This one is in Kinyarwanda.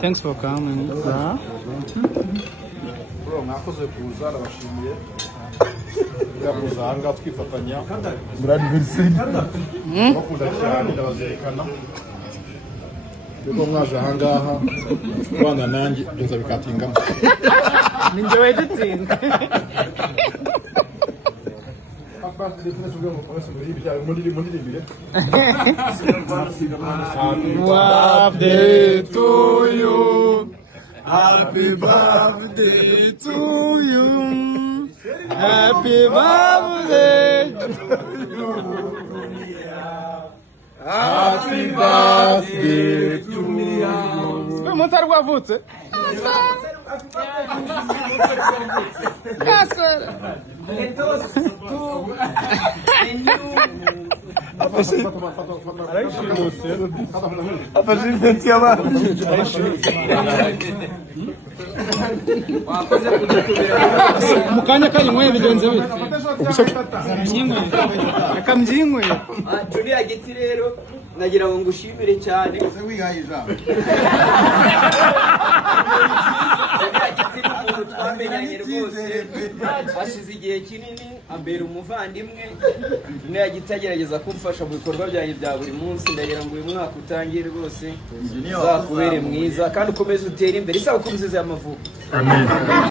Thanks for coming. Bro, mwakoze kuza arabashimiye. Yakuzanga twifatanya. Muri anniversary. Bakunda cyane ndabazekana. Yuko mwaje ahangaha kubana nanjye byoza bikatingamo. Ninjye wegitinga. Happy birthday to you. Happy birthday to you. Happy birthday to you. Happy birthday to you. Umunsi wavutse. Kasora. Mukanya kanywe bigenze bite? Akambyingwe. Junior Giti rero nagira ngo ngushimire cyane. Twamenyanye rwose hashize igihe kinini ambera umuvandimwe Junior Giti agerageza kumfasha mu bikorwa byanjye bya buri munsi ndagira ngo uyu mwaka utangire rwose uzakubere mwiza kandi ukomeze utere imbere isabukuru nziza y'amavuko. Amen.